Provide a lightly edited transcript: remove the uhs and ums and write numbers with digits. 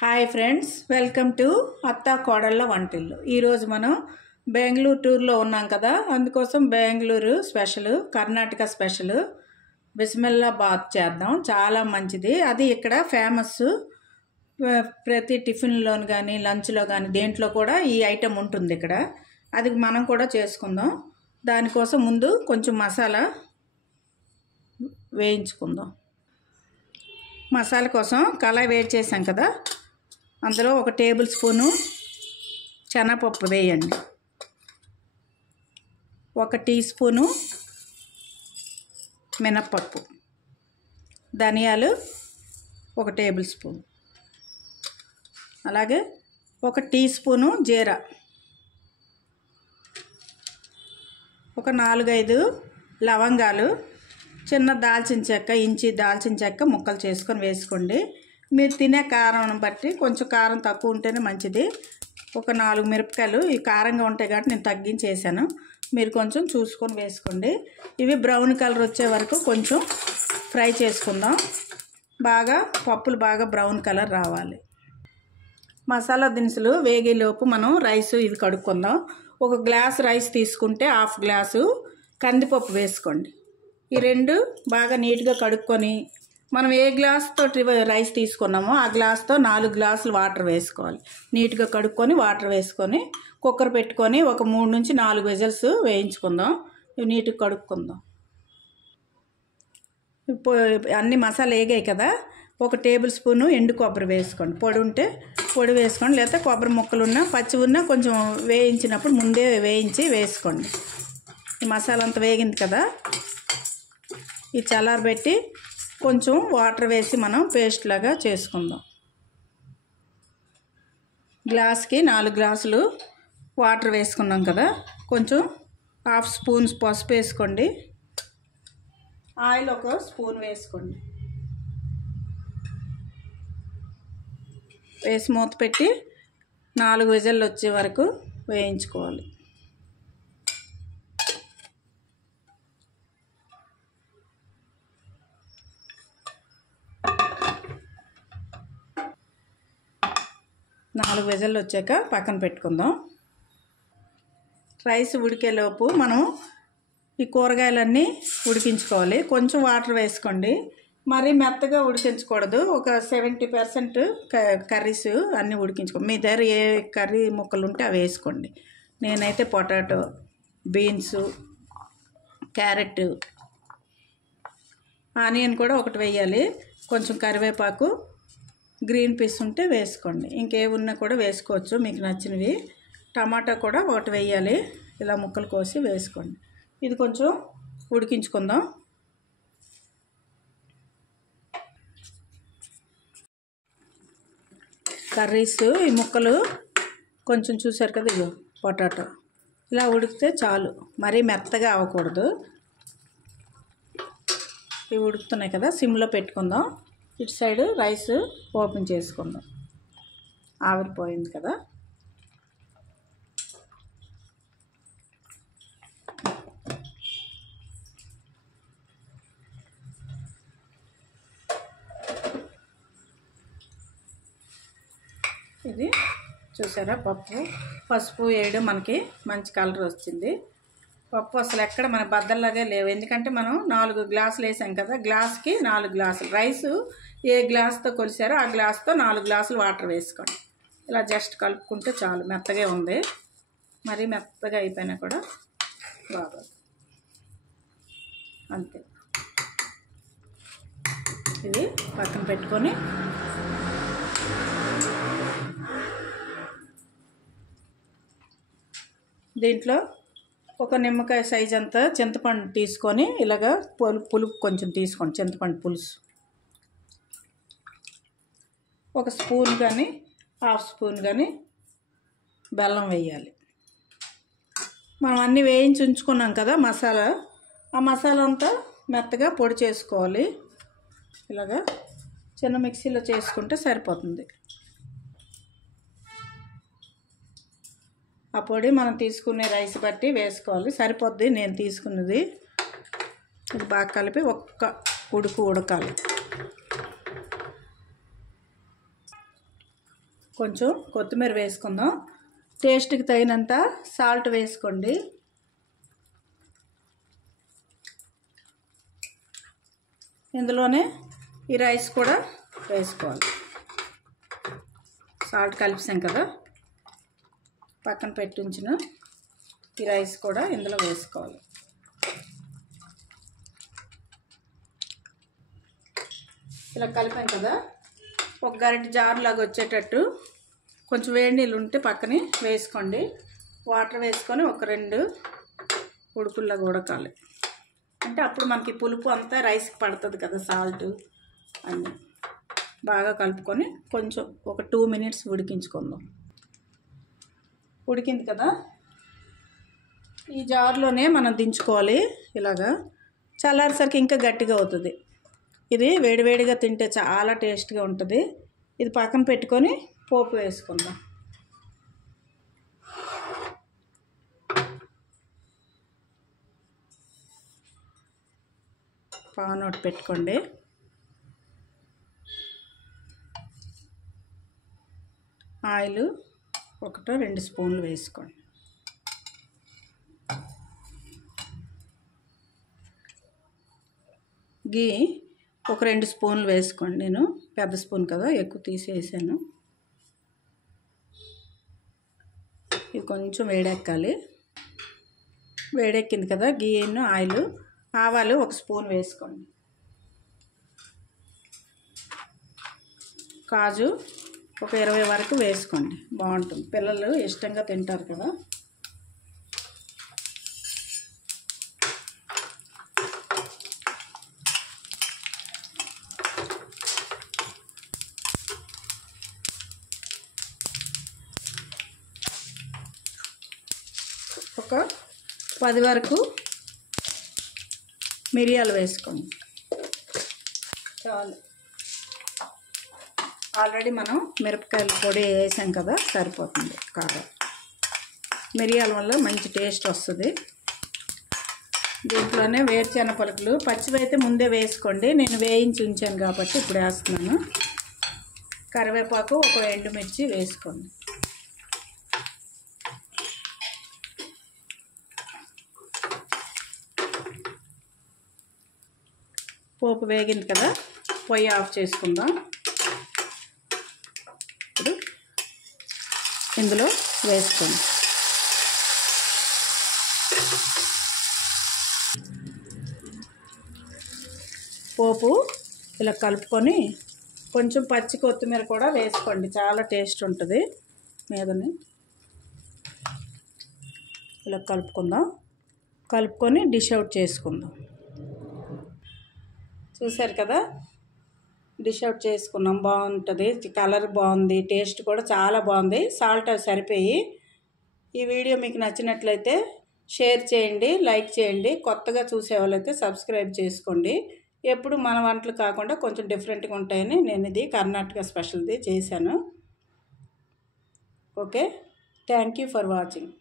Hi friends, welcome to అత్తా కోడళ్ళ వంటిల్లు. ఈరోజు మనం బెంగళూరు టూర్లో ఉన్నాం కదా, అందుకోసం బెంగళూరు స్పెషల్, కర్ణాటక స్పెషల్ బిస్మిల్లా బాత్ చేద్దాం. చాలా మంచిది, అది ఇక్కడ ఫేమస్. ప్రతి టిఫిన్లోని కానీ లంచ్లో కానీ దేంట్లో కూడా ఈ ఐటెం ఉంటుంది ఇక్కడ. అది మనం కూడా చేసుకుందాం. దానికోసం ముందు కొంచెం మసాలా వేయించుకుందాం. మసాలా కోసం కళాయి వేడి చేసాం కదా, అందులో 1 టేబుల్ స్పూను శనగపప్పు వేయండి, 1 టీ స్పూను మినప్పప్పు, ధనియాలు 1 టేబుల్ స్పూన్, అలాగే 1 టీ స్పూను జీరా, ఒక 4-5 లవంగాలు, చిన్న దాల్చిన చెక్క, ఇంచి దాల్చిన చెక్క ముక్కలు చేసుకొని వేసుకోండి. మీరు తినే కారం బట్టి కొంచెం కారం తక్కువ ఉంటేనే మంచిది. ఒక 4 మిరపకాయలు, ఈ కారంగా ఉంటాయి కాబట్టి నేను తగ్గించేసాను, మీరు కొంచెం చూసుకొని వేసుకోండి. ఇవి బ్రౌన్ కలర్ వచ్చే వరకు కొంచెం ఫ్రై చేసుకుందాం. బాగా పప్పులు బాగా బ్రౌన్ కలర్ రావాలి. మసాలా దినుసులు వేగేలోపు మనం రైస్ ఇది కడుక్కుందాం. 1 గ్లాస్ రైస్ తీసుకుంటే 1/2 గ్లాసు కందిపప్పు వేసుకోండి. ఈ 2 బాగా నీట్గా కడుక్కొని మనం ఏ గ్లాస్ తోటి రైస్ తీసుకున్నామో ఆ గ్లాస్తో 4 గ్లాసులు వాటర్ వేసుకోవాలి. నీట్గా కడుక్కొని వాటర్ వేసుకొని కుక్కర్ పెట్టుకొని ఒక 3 నుంచి 4 విజిల్స్ వేయించుకుందాం. ఇవి నీట్గా కడుక్కుందాం. అన్ని మసాలా వేగాయి కదా, 1 టేబుల్ స్పూను ఎండు కొబ్బరి వేసుకోండి. పొడి ఉంటే పొడి వేసుకోండి, లేకపోతే కొబ్బరి ముక్కలు ఉన్నా పచ్చి ఉన్నా కొంచెం వేయించినప్పుడు ముందే వేయించి వేసుకోండి. ఈ మసాలా అంతా వేగింది కదా, ఈ చల్లారబెట్టి కొంచెం వాటర్ వేసి మనం పేస్ట్ లాగా చేసుకుందాం. గ్లాస్కి 4 గ్లాసులు వాటర్ వేసుకున్నాం కదా, కొంచెం 1/2 స్పూన్ పసుపు వేసుకోండి. ఆయిల్ 1 స్పూన్ వేసుకోండి. వేసి మూత పెట్టి 4 విజిల్లు వచ్చే వరకు వేయించుకోవాలి. నాలుగు విజిల్లు వచ్చాక పక్కన పెట్టుకుందాం. రైస్ ఉడికేలోపు మనం ఈ కూరగాయలన్నీ ఉడికించుకోవాలి. కొంచెం వాటర్ వేసుకోండి, మరీ మెత్తగా ఉడికించకూడదు. ఒక 70% కర్రీస్ అన్నీ ఉడికించుకోండి. మీ దగ్గర ఏ కర్రీ ముక్కలు ఉంటే అవి వేసుకోండి. నేనైతే పొటాటో, బీన్స్, క్యారెట్, ఆనియన్ కూడా 1 వేయాలి. కొంచెం కరివేపాకు, గ్రీన్ పీస్ ఉంటే వేసుకోండి. ఇంకే ఉన్నా కూడా వేసుకోవచ్చు మీకు నచ్చినవి. టమాటా కూడా 1 వేయాలి. ఇలా ముక్కలు కోసి వేసుకోండి. ఇది కొంచెం ఉడికించుకుందాం. కర్రీస్ ఈ ముక్కలు కొంచెం చూసారు కదా, ఇగో పొటాటో ఇలా ఉడికితే చాలు, మరీ మెత్తగా అవ్వకూడదు. ఇవి ఉడుకుతున్నాయి కదా, సిమ్లో పెట్టుకుందాం. ఇటు సైడ్ రైస్ ఓపెన్ చేసుకుందాం. ఆవిరిపోయింది కదా, ఇది చూసారా, పసుపు వేయడం మనకి మంచి కలర్ వచ్చింది. పప్పు అసలు ఎక్కడ మన బద్దల్లాగే లేవు, ఎందుకంటే మనం 4 గ్లాసులు వేసాం కదా, గ్లాస్కి 4 గ్లాసులు. రైసు ఏ గ్లాస్తో కొలిసారో ఆ గ్లాస్తో 4 గ్లాసులు వాటర్ వేసుకోండి. ఇలా జస్ట్ కలుపుకుంటే చాలు. మెత్తగా ఉంది, మరీ మెత్తగా అయిపోయినా కూడా బాగా అంతే. ఇది పక్కన పెట్టుకొని దీంట్లో 1 నిమ్మకాయ సైజ్ అంతా చింతపండు తీసుకొని ఇలాగా పులుపు కొంచెం తీసుకోండి. చింతపండు పులుసు 1 స్పూన్ కానీ 1/2 స్పూన్ కానీ బెల్లం వేయాలి. మనం అన్నీ వేయించి ఉంచుకున్నాం కదా మసాలా, ఆ మసాలా అంతా మెత్తగా పొడి చేసుకోవాలి. ఇలాగా చిన్న మిక్సీలో చేసుకుంటే సరిపోతుంది. ఆ పొడి మనం తీసుకునే రైస్ బట్టి వేసుకోవాలి, సరిపోద్ది. నేను తీసుకున్నది ఇది బాగా కలిపి 1 ఉడకాలి. కొంచెం కొత్తిమీర వేసుకుందాం. టేస్ట్కి తగినంత సాల్ట్ వేసుకోండి. ఇందులోనే ఈ రైస్ కూడా వేసుకోవాలి. సాల్ట్ కలిపాం కదా, పక్కన పెట్టి ఉంచిన ఈ రైస్ కూడా ఇందులో వేసుకోవాలి. ఇలా కలిపాం కదా, ఒక గరిటె జారులాగా వచ్చేటట్టు కొంచెం వేడి నీళ్ళు ఉంటే పక్కనే వేసుకోండి. వాటర్ వేసుకొని ఒక 2 ఉడుకుల్లాగా ఉడకాలి. అంటే అప్పుడు మనకి పులుపు అంతా రైస్కి పడుతుంది కదా, సాల్ట్ అన్నీ బాగా కలుపుకొని కొంచెం ఒక 2 మినిట్స్ ఉడికించుకుందాం. ఉడికింది కదా, ఈ జార్లోనే మనం దించుకోవాలి. ఇలాగా చల్లారేసరికి ఇంకా గట్టిగా అవుతుంది. ఇది వేడివేడిగా తింటే చాలా టేస్ట్గా ఉంటుంది. ఇది పక్కన పెట్టుకొని పోపు వేసుకుందాం. పాన్ ఒకటి పెట్టుకోండి. ఆయిల్ 1-2 స్పూన్లు వేసుకోండి. గీ ఒక 2 స్పూన్లు వేసుకోండి. నేను పెద్ద స్పూన్ కదా, ఎక్కువ తీసేసాను. ఇది కొంచెం వేడెక్కాలి. వేడెక్కింది కదా, గీను ఆయిల్, ఆవాలు 1 స్పూన్ వేసుకోండి. కాజు ఒక 20 వరకు వేసుకోండి, బాగుంటుంది. పిల్లలు ఇష్టంగా తింటారు కదా. ఒక 10 వరకు మిరియాలు వేసుకోండి. చాలు. ఆల్రెడీ మనం మిరపకాయల పొడి వేసాం కదా, సరిపోతుంది. కారం, మిరియాల వల్ల మంచి టేస్ట్ వస్తుంది. దీంట్లోనే వేరుశెనగ పలుకులు పచ్చివైతే ముందే వేసుకోండి. నేను వేయించి ఉంచాను కాబట్టి ఇప్పుడు వేస్తున్నాను. కరివేపాకు, ఒక ఎండుమిర్చి వేసుకోండి. పోపు వేగింది కదా, పొయ్యి ఆఫ్ చేసుకుందాం. ఇప్పుడు ఇందులో వేసుకోండి. పోపు ఇలా కలుపుకొని కొంచెం పచ్చి కొత్తిమీర కూడా వేసుకోండి, చాలా టేస్ట్ ఉంటుంది. మీదని ఇలా కలుపుకుందాం. కలుపుకొని డిష్ అవుట్ చేసుకుందాం. చూసారు కదా, డిష్ అవుట్ చేసుకున్నాం. బాగుంటుంది, కలర్ బాగుంది, టేస్ట్ కూడా చాలా బాగుంది. సాల్ట్ అవి సరిపోయి. ఈ వీడియో మీకు నచ్చినట్లయితే షేర్ చేయండి, లైక్ చేయండి. కొత్తగా చూసేవాళ్ళైతే సబ్స్క్రైబ్ చేసుకోండి. ఎప్పుడు మన వంటలు కాకుండా కొంచెం డిఫరెంట్గా ఉంటాయని నేను ఇది కర్ణాటక స్పెషల్ది చేశాను. Okay, thank you for watching.